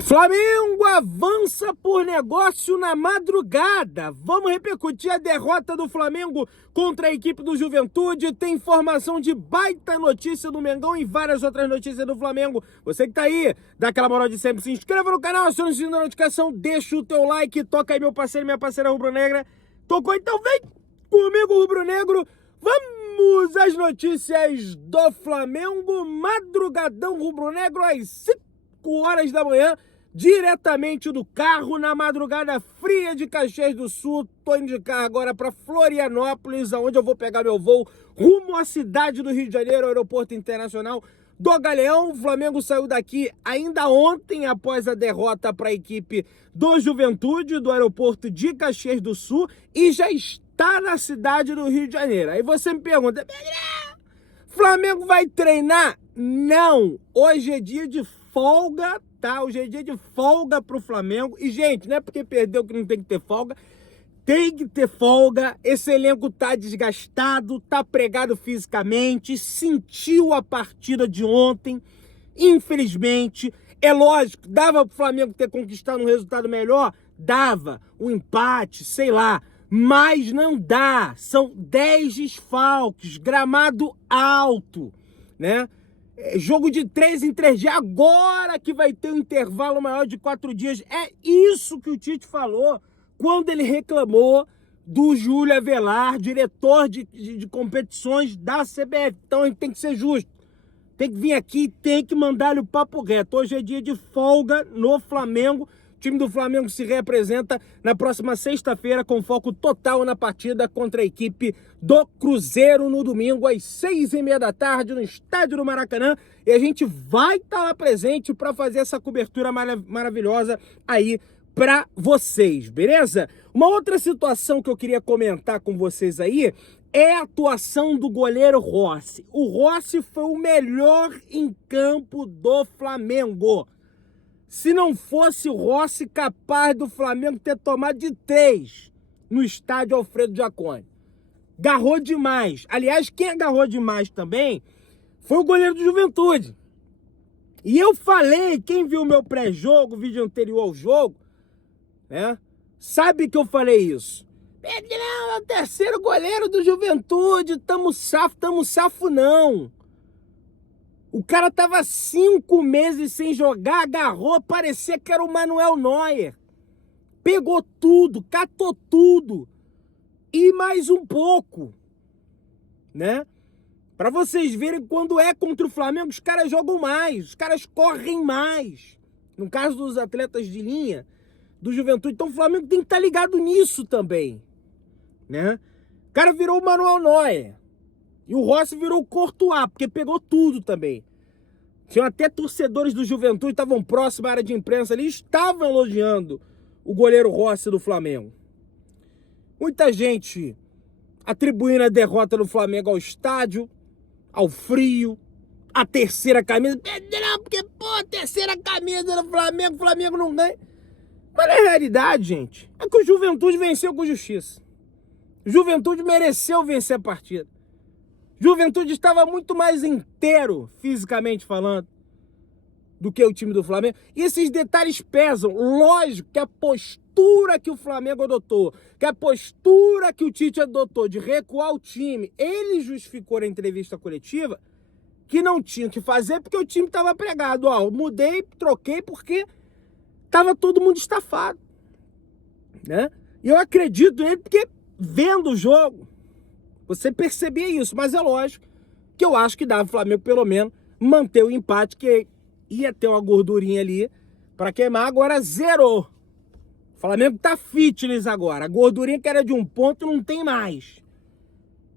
Flamengo avança por negócio na madrugada. Vamos repercutir a derrota do Flamengo contra a equipe do Juventude. Tem informação de baita notícia do Mengão e várias outras notícias do Flamengo. Você que tá aí, dá aquela moral de sempre, se inscreva no canal, acione o sininho da notificação, deixa o teu like, toca aí meu parceiro e minha parceira rubro-negra. Tocou, então vem comigo, rubro-negro. Vamos às notícias do Flamengo. Madrugadão rubro-negro às 5 horas da manhã, diretamente do carro, na madrugada fria de Caxias do Sul. Tô indo de carro agora para Florianópolis, aonde eu vou pegar meu voo rumo à cidade do Rio de Janeiro, aeroporto internacional do Galeão. O Flamengo saiu daqui ainda ontem, após a derrota para a equipe do Juventude, do aeroporto de Caxias do Sul, e já está na cidade do Rio de Janeiro. Aí você me pergunta, Flamengo vai treinar? Não, hoje é dia de folga, tá? Hoje é dia de folga pro Flamengo. E, gente, não é porque perdeu que não tem que ter folga. Tem que ter folga. Esse elenco tá desgastado, tá pregado fisicamente, sentiu a partida de ontem. Infelizmente, é lógico, dava pro Flamengo ter conquistado um resultado melhor? Dava. Um empate, sei lá. Mas não dá. São 10 desfalques, gramado alto, né? Jogo de 3 em 3 dias, agora que vai ter um intervalo maior de 4 dias. É isso que o Tite falou quando ele reclamou do Júlio Avelar, diretor de competições da CBF. Então a gente tem que ser justo. Tem que vir aqui e tem que mandar-lhe o papo reto. Hoje é dia de folga no Flamengo. O time do Flamengo se representa na próxima sexta-feira com foco total na partida contra a equipe do Cruzeiro no domingo às 6h30 da tarde no estádio do Maracanã. E a gente vai estar lá presente para fazer essa cobertura maravilhosa aí para vocês, beleza? Uma outra situação que eu queria comentar com vocês aí é a atuação do goleiro Rossi. O Rossi foi o melhor em campo do Flamengo. Se não fosse o Rossi, capaz do Flamengo ter tomado de 3 no estádio Alfredo Jaconi. Agarrou demais. Aliás, quem agarrou demais também foi o goleiro do Juventude. E eu falei, quem viu o meu pré-jogo, o vídeo anterior ao jogo, né, sabe que eu falei isso. Pedrão é o terceiro goleiro do Juventude, tamo safo não. O cara tava 5 meses sem jogar, agarrou, parecia que era o Manuel Neuer. Pegou tudo, catou tudo. E mais um pouco, né? Pra vocês verem, quando é contra o Flamengo, os caras jogam mais, os caras correm mais. No caso dos atletas de linha do Juventude. Então o Flamengo tem que estar ligado nisso também, né? O cara virou o Manuel Neuer. E o Rossi virou o Courtois, porque pegou tudo também. Tinham até torcedores do Juventude, estavam próximos à área de imprensa ali, estavam elogiando o goleiro Rossi do Flamengo. Muita gente atribuindo a derrota do Flamengo ao estádio, ao frio, à terceira camisa. Não, porque, a terceira camisa do Flamengo, o Flamengo não ganha. Mas na realidade, gente, é que o Juventude venceu com justiça. O Juventude mereceu vencer a partida. Juventude estava muito mais inteiro, fisicamente falando, do que o time do Flamengo. E esses detalhes pesam. Lógico que a postura que o Flamengo adotou, que a postura que o Tite adotou de recuar o time, ele justificou na entrevista coletiva que não tinha o que fazer porque o time estava pregado. Ó, eu mudei, troquei porque estava todo mundo estafado, né? E eu acredito nele porque, vendo o jogo, você percebia isso, mas é lógico que eu acho que dava o Flamengo, pelo menos, manter o empate, que ia ter uma gordurinha ali para queimar. Agora zerou. O Flamengo tá fitness agora. A gordurinha que era de 1 ponto não tem mais.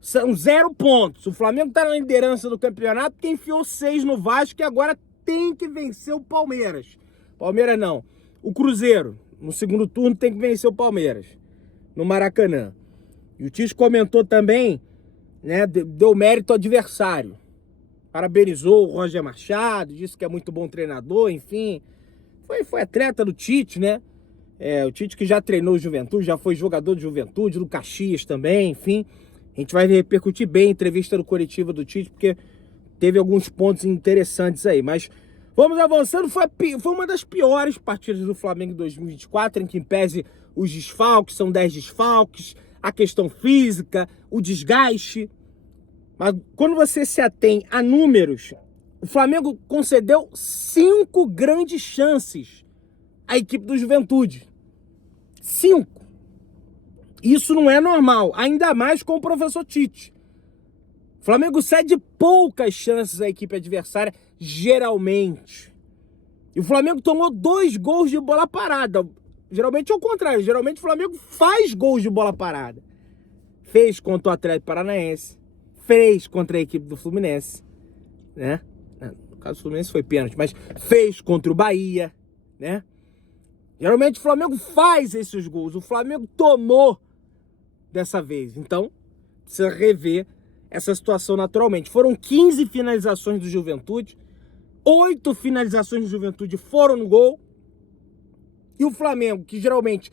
São 0 pontos. O Flamengo tá na liderança do campeonato, que enfiou 6 no Vasco e agora tem que vencer o Palmeiras. Palmeiras não. O Cruzeiro, no segundo turno, tem que vencer o Palmeiras, no Maracanã. E o Tite comentou também, né, deu mérito ao adversário. Parabenizou o Roger Machado, disse que é muito bom treinador, enfim. Foi atleta do Tite, né? O Tite que já treinou o Juventude, já foi jogador de Juventude, do Caxias também, enfim. A gente vai repercutir bem a entrevista do coletivo do Tite, porque teve alguns pontos interessantes aí. Mas Vamos avançando, foi uma das piores partidas do Flamengo em 2024, em que, em pese, os desfalques, são 10 desfalques, a questão física, o desgaste. Mas quando você se atém a números, o Flamengo concedeu 5 grandes chances à equipe do Juventude. 5. Isso não é normal, ainda mais com o professor Tite. O Flamengo cede poucas chances à equipe adversária, geralmente. E o Flamengo tomou 2 gols de bola parada. Geralmente é o contrário. Geralmente o Flamengo faz gols de bola parada. Fez contra o Atlético Paranaense. Fez contra a equipe do Fluminense. Né? No caso do Fluminense foi pênalti, mas fez contra o Bahia. Né? Geralmente o Flamengo faz esses gols. O Flamengo tomou dessa vez. Então, precisa rever essa situação naturalmente. Foram 15 finalizações do Juventude. 8 finalizações do Juventude foram no gol. E o Flamengo, que geralmente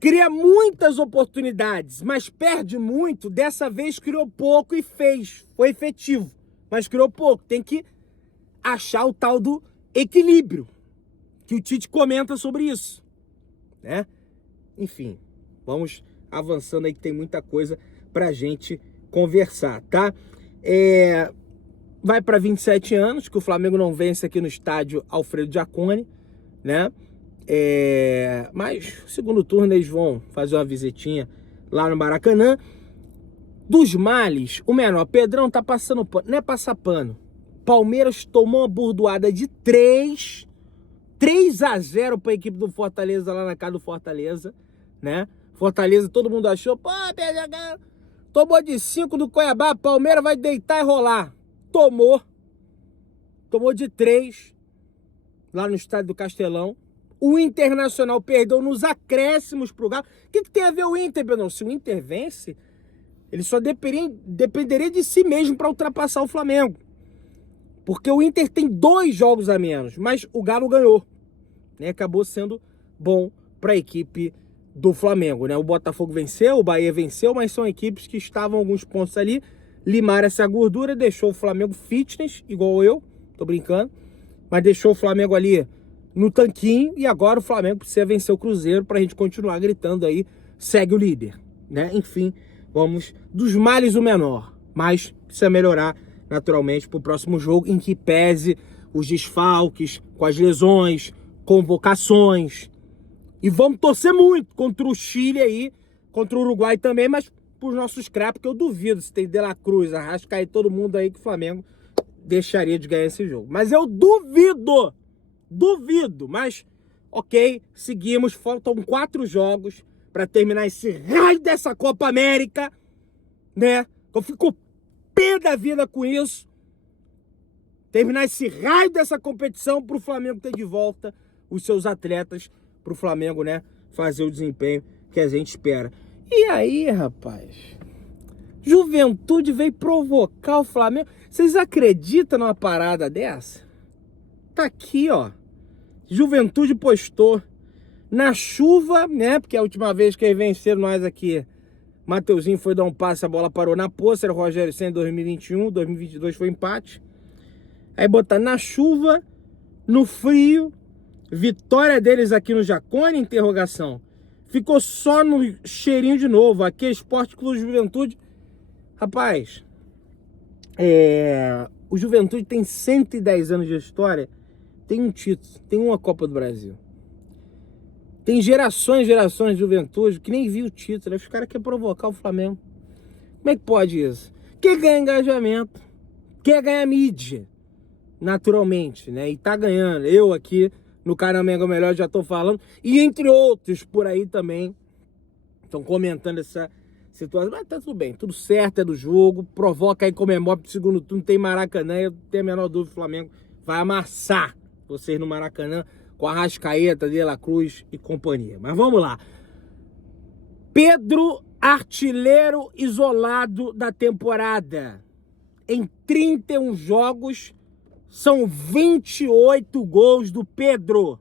cria muitas oportunidades, mas perde muito, dessa vez criou pouco e fez. Foi efetivo, mas criou pouco. Tem que achar o tal do equilíbrio, que o Tite comenta sobre isso, né? Enfim, vamos avançando aí que tem muita coisa pra gente conversar, tá? Vai para 27 anos que o Flamengo não vence aqui no estádio Alfredo Jaconi, né? Mas segundo turno eles vão fazer uma visitinha lá no Maracanã. Dos males, o menor, Pedrão tá passando pano, não é passar pano. Palmeiras tomou uma burdoada de 3-0 para a equipe do Fortaleza lá na casa do Fortaleza, né? Fortaleza, todo mundo achou, pô, PSV tomou de 5 do Cuiabá, Palmeiras vai deitar e rolar. Tomou de 3 lá no estádio do Castelão. O Internacional perdeu nos acréscimos pro Galo. O que tem a ver o Inter, Pedrão? Se o Inter vence, ele só dependeria de si mesmo para ultrapassar o Flamengo. Porque o Inter tem 2 jogos a menos, mas o Galo ganhou, né? Acabou sendo bom para a equipe do Flamengo, né? O Botafogo venceu, o Bahia venceu, mas são equipes que estavam alguns pontos ali, limaram essa gordura, deixou o Flamengo fitness, igual eu, tô brincando, mas deixou o Flamengo ali no tanquinho, e agora o Flamengo precisa vencer o Cruzeiro pra gente continuar gritando aí, segue o líder, né? Enfim, vamos dos males o menor, mas precisa melhorar naturalmente pro próximo jogo, em que pese os desfalques, com as lesões, convocações. E vamos torcer muito contra o Chile aí, contra o Uruguai também, mas pros nossos craques, porque eu duvido se tem De La Cruz, Arrascaeta, todo mundo aí que o Flamengo deixaria de ganhar esse jogo. Mas eu duvido, mas ok, seguimos, faltam 4 jogos para terminar esse raio dessa Copa América, né? Eu fico pé da vida com isso. Terminar esse raio dessa competição pro Flamengo ter de volta os seus atletas, pro Flamengo, né, fazer o desempenho que a gente espera. E aí, rapaz, Juventude veio provocar o Flamengo. Vocês acreditam numa parada dessa? Tá aqui, ó. Juventude postou na chuva, né, porque a última vez que eles venceram nós aqui, Mateuzinho foi dar um passe, a bola parou na poça, era o Rogério Ceni em 2021, 2022 foi empate. Aí botar na chuva, no frio, vitória deles aqui no Jaconi, interrogação. Ficou só no cheirinho de novo. Aqui é Esporte Clube Juventude. Rapaz, o Juventude tem 110 anos de história, tem um título, tem uma Copa do Brasil. Tem gerações de Juventude que nem viu o título. Os caras querem provocar o Flamengo. Como é que pode isso? Quer ganhar engajamento, quer ganhar mídia, naturalmente, né? E tá ganhando. Eu aqui no canal Mengão Melhor já tô falando. E entre outros por aí também estão comentando essa situação. Mas tá tudo bem, tudo certo, é do jogo. Provoca aí, comemora pro segundo turno. Tem Maracanã, eu tenho a menor dúvida, o Flamengo vai amassar vocês no Maracanã com Arrascaeta, De La Cruz e companhia. Mas vamos lá. Pedro, artilheiro isolado da temporada. Em 31 jogos, são 28 gols do Pedro.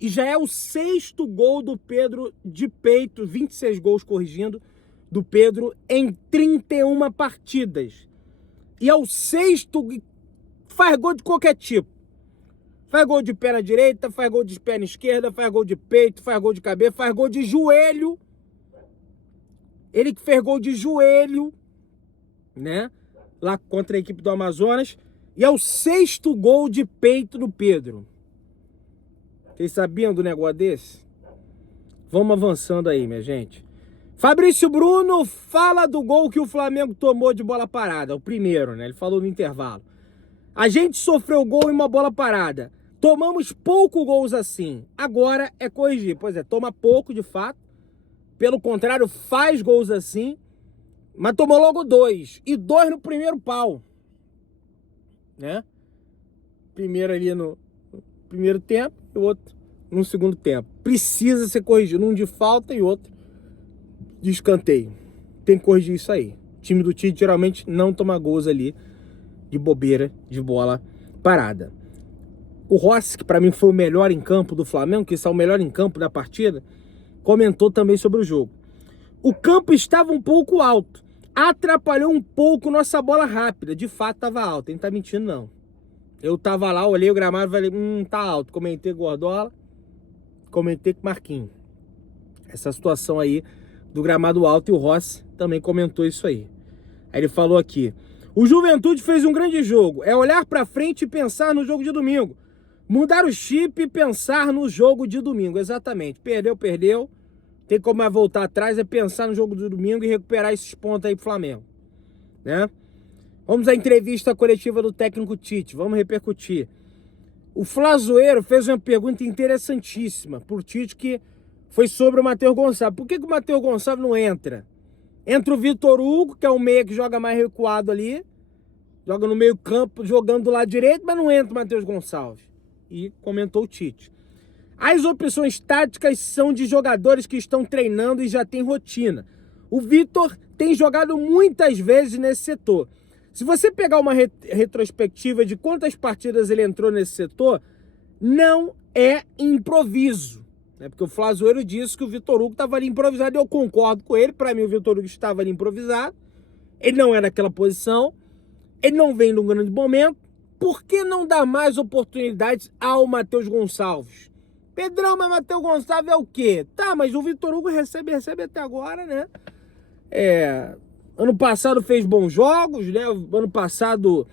E já é o 6º gol do Pedro de peito, 26 gols corrigindo, do Pedro em 31 partidas. E é o 6º faz gol de qualquer tipo. Faz gol de perna direita, faz gol de perna esquerda, faz gol de peito, faz gol de cabeça, faz gol de joelho. Ele que fez gol de joelho, né? Lá contra a equipe do Amazonas. E é o 6º gol de peito do Pedro. Vocês sabiam do negócio desse? Vamos avançando aí, minha gente. Fabrício Bruno fala do gol que o Flamengo tomou de bola parada. O primeiro, né? Ele falou no intervalo. A gente sofreu gol em uma bola parada. Tomamos pouco gols assim. Agora é corrigir. Pois é, toma pouco de fato. Pelo contrário, faz gols assim. Mas tomou logo 2. E 2 no primeiro pau. Né? Primeiro ali no primeiro tempo e o outro no segundo tempo. Precisa ser corrigido. Um de falta e outro de escanteio. Tem que corrigir isso aí. O time do Tite geralmente não toma gols ali de bobeira, de bola parada. O Rossi, que para mim foi o melhor em campo do Flamengo, que está o melhor em campo da partida, comentou também sobre o jogo. O campo estava um pouco alto. Atrapalhou um pouco nossa bola rápida. De fato estava alto. Ele não tá mentindo, não. Eu tava lá, olhei o gramado e falei, tá alto. Comentei com o Gordola, comentei com o Marquinhos. Essa situação aí do gramado alto, e o Rossi também comentou isso aí. Aí ele falou aqui: o Juventude fez um grande jogo. É olhar pra frente e pensar no jogo de domingo. Mudar o chip e pensar no jogo de domingo. Exatamente. Perdeu. Tem como mais voltar atrás, é pensar no jogo de domingo e recuperar esses pontos aí pro Flamengo. Né? Vamos à entrevista coletiva do técnico Tite. Vamos repercutir. O Flazoeiro fez uma pergunta interessantíssima pro Tite, que foi sobre o Matheus Gonçalves. Por que o Matheus Gonçalves não entra? Entra o Vitor Hugo, que é um meia que joga mais recuado ali. Joga no meio campo, jogando do lado direito, mas não entra o Matheus Gonçalves. E comentou o Tite. As opções táticas são de jogadores que estão treinando e já tem rotina. O Vitor tem jogado muitas vezes nesse setor. Se você pegar uma retrospectiva de quantas partidas ele entrou nesse setor, não é improviso. Né? Porque o Flazoeiro disse que o Vitor Hugo estava ali improvisado, e eu concordo com ele. Para mim, o Vitor Hugo estava ali improvisado. Ele não é naquela posição. Ele não vem num grande momento. Por que não dar mais oportunidades ao Matheus Gonçalves? Pedrão, mas Matheus Gonçalves é o quê? Tá, mas o Vitor Hugo recebe até agora, né? Ano passado fez bons jogos, né? Ano passado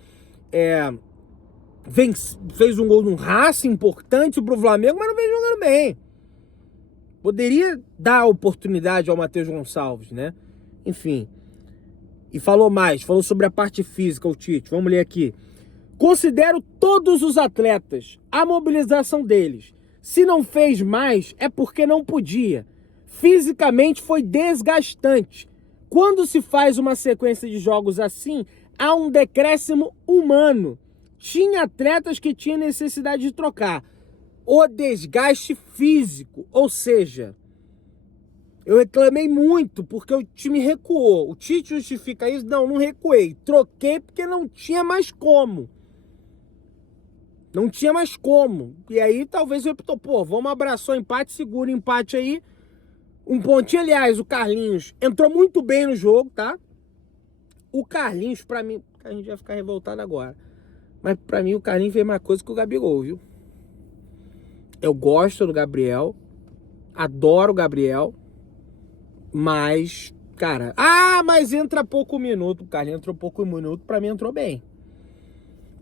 fez um gol num Racing importante pro Flamengo, mas não vem jogando bem. Poderia dar oportunidade ao Matheus Gonçalves, né? Enfim. E falou sobre a parte física, o Tite. Vamos ler aqui. Considero todos os atletas, a mobilização deles. Se não fez mais, é porque não podia. Fisicamente foi desgastante. Quando se faz uma sequência de jogos assim, há um decréscimo humano. Tinha atletas que tinham necessidade de trocar. O desgaste físico, ou seja, eu reclamei muito porque o time recuou. O Tite justifica isso? Não recuei. Troquei porque não tinha mais como. Não tinha mais como. E aí talvez eu optou, vamos abraçar o empate, segura o empate aí. Um pontinho, aliás, o Carlinhos entrou muito bem no jogo, tá? O Carlinhos, pra mim, a gente vai ficar revoltado agora. Mas pra mim o Carlinhos fez mais coisa que o Gabigol, viu? Eu gosto do Gabriel, adoro o Gabriel, mas, cara... mas entra pouco minuto. O Carlinhos entrou pouco minuto, pra mim entrou bem.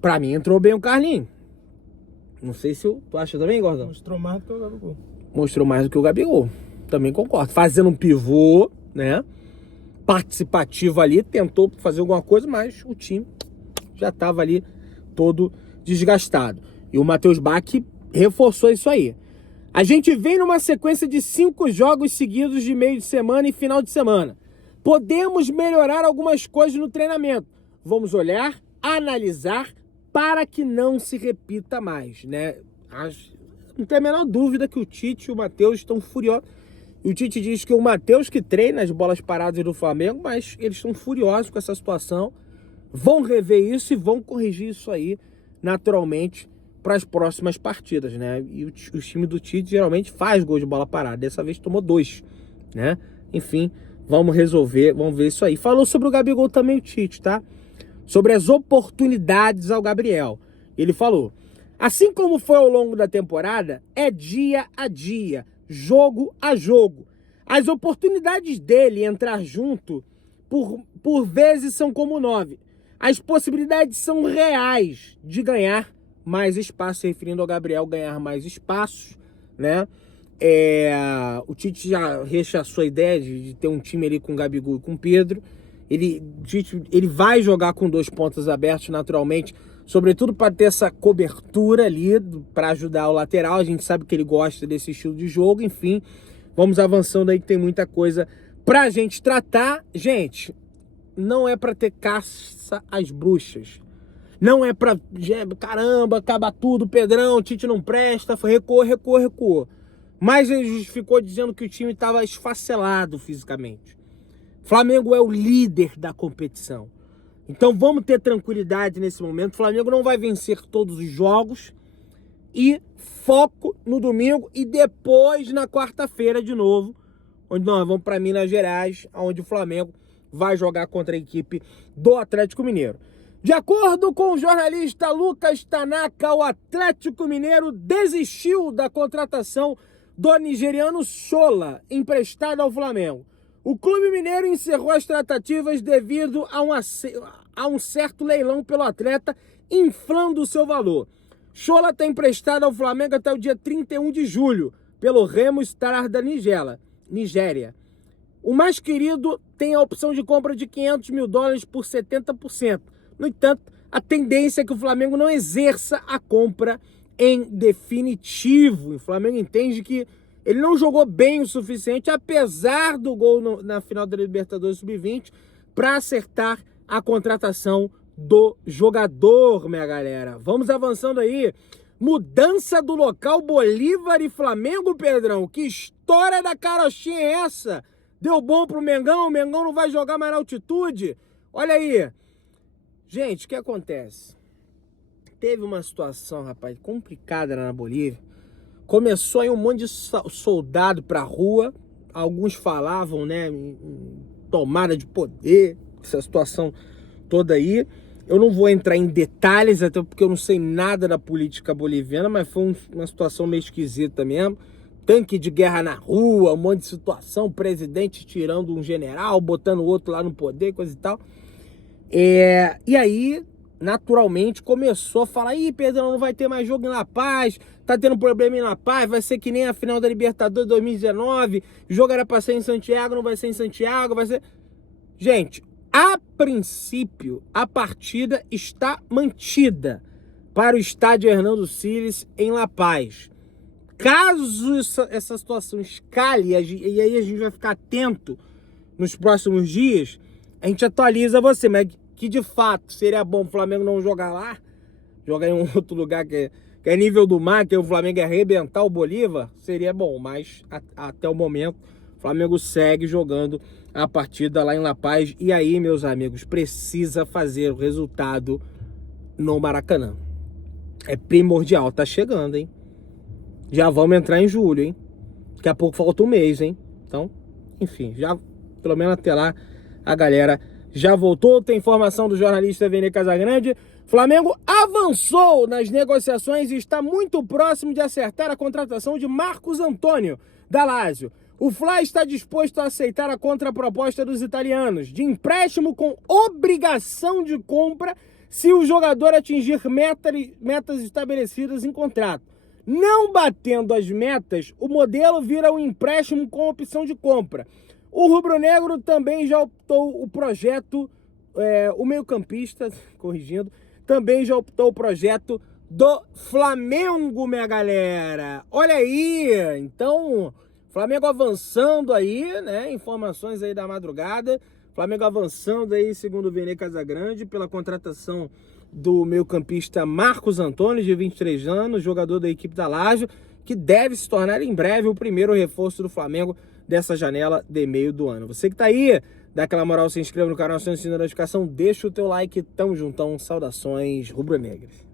Pra mim entrou bem o Carlinhos. Não sei se tu acha também, Gordão? Mostrou mais do que o Gabigol. Mostrou mais do que o Gabigol. Também concordo. Fazendo um pivô, né? Participativo ali, tentou fazer alguma coisa, mas o time já estava ali todo desgastado. E o Matheus Bach reforçou isso aí. A gente vem numa sequência de 5 jogos seguidos de meio de semana e final de semana. Podemos melhorar algumas coisas no treinamento. Vamos olhar, analisar, para que não se repita mais, né? Não tem a menor dúvida que o Tite e o Matheus estão furiosos. E o Tite diz que o Matheus que treina as bolas paradas do Flamengo, mas eles estão furiosos com essa situação. Vão rever isso e vão corrigir isso aí, naturalmente, para as próximas partidas, né? E o time do Tite geralmente faz gol de bola parada. Dessa vez tomou 2, né? Enfim, vamos resolver, vamos ver isso aí. Falou sobre o Gabigol também o Tite, tá? Sobre as oportunidades ao Gabriel. Ele falou: assim como foi ao longo da temporada, é dia a dia, jogo a jogo. As oportunidades dele entrar junto, por vezes, são como 9. As possibilidades são reais de ganhar mais espaço, se referindo ao Gabriel ganhar mais espaços, né? O Tite já rechaçou a ideia de ter um time ali com o Gabigol e com o Pedro. Ele vai jogar com 2 pontas abertos naturalmente, sobretudo para ter essa cobertura ali, para ajudar o lateral. A gente sabe que ele gosta desse estilo de jogo. Enfim, vamos avançando aí que tem muita coisa pra gente tratar. Gente, não é pra ter caça às bruxas. Não é pra, caramba, acaba tudo, Pedrão, Tite não presta, recuou. Mas ele justificou dizendo que o time estava esfacelado fisicamente. Flamengo é o líder da competição. Então vamos ter tranquilidade nesse momento. O Flamengo não vai vencer todos os jogos. E foco no domingo e depois na quarta-feira de novo, onde nós vamos para Minas Gerais, onde o Flamengo vai jogar contra a equipe do Atlético Mineiro. De acordo com o jornalista Lucas Tanaka, o Atlético Mineiro desistiu da contratação do nigeriano Shola, emprestado ao Flamengo. O clube mineiro encerrou as tratativas devido a um certo leilão pelo atleta, inflando o seu valor. Shola está emprestado ao Flamengo até o dia 31 de julho, pelo Remo Star da Nigéria. O mais querido tem a opção de compra de $500 mil por 70%. No entanto, a tendência é que o Flamengo não exerça a compra em definitivo. O Flamengo entende que ele não jogou bem o suficiente, apesar do gol na final da Libertadores Sub-20, para acertar a contratação do jogador, minha galera. Vamos avançando aí. Mudança do local Bolívar e Flamengo, Pedrão. Que história da carochinha é essa? Deu bom pro Mengão? O Mengão não vai jogar mais na altitude? Olha aí. Gente, o que acontece? Teve uma situação, rapaz, complicada na Bolívia. Começou aí um monte de soldado pra rua. Alguns falavam, né, em tomada de poder, essa situação toda aí. Eu não vou entrar em detalhes, até porque eu não sei nada da política boliviana, mas foi uma situação meio esquisita mesmo. Tanque de guerra na rua, um monte de situação, presidente tirando um general, botando o outro lá no poder, coisa e tal. E aí, naturalmente, começou a falar: ih, Pedrão, não vai ter mais jogo em La Paz, tá tendo problema em La Paz, vai ser que nem a final da Libertadores 2019, o jogo era pra ser em Santiago, não vai ser em Santiago, vai ser... Gente, a princípio, a partida está mantida para o estádio Hernando Siles em La Paz. Caso essa situação escale, e aí a gente vai ficar atento nos próximos dias, a gente atualiza você, mas que de fato seria bom o Flamengo não jogar lá, jogar em um outro lugar que é nível do mar, que o Flamengo arrebentar o Bolívar, seria bom, mas até o momento o Flamengo segue jogando a partida lá em La Paz. E aí, meus amigos, precisa fazer o resultado no Maracanã. É primordial, tá chegando, hein? Já vamos entrar em julho, hein? Daqui a pouco falta um mês, hein? Então, enfim, já pelo menos até lá a galera já voltou. Tem informação do jornalista Vene Casagrande. Flamengo avançou nas negociações e está muito próximo de acertar a contratação de Marcos Antônio, da Lazio. O Fla está disposto a aceitar a contraproposta dos italianos, de empréstimo com obrigação de compra se o jogador atingir metas estabelecidas em contrato. Não batendo as metas, o modelo vira um empréstimo com opção de compra. O rubro-negro também já optou o projeto, o meio-campista, corrigindo, também já optou o projeto do Flamengo, minha galera. Olha aí, então, Flamengo avançando aí, né, informações aí da madrugada. Flamengo avançando aí, segundo o Vene Casagrande, pela contratação do meio-campista Marcos Antônio, de 23 anos, jogador da equipe da Lazio, que deve se tornar em breve o primeiro reforço do Flamengo dessa janela de meio do ano. Você que tá aí, dá aquela moral, se inscreva no canal, acione a notificação, deixa o teu like, tamo juntão, saudações rubro-negras.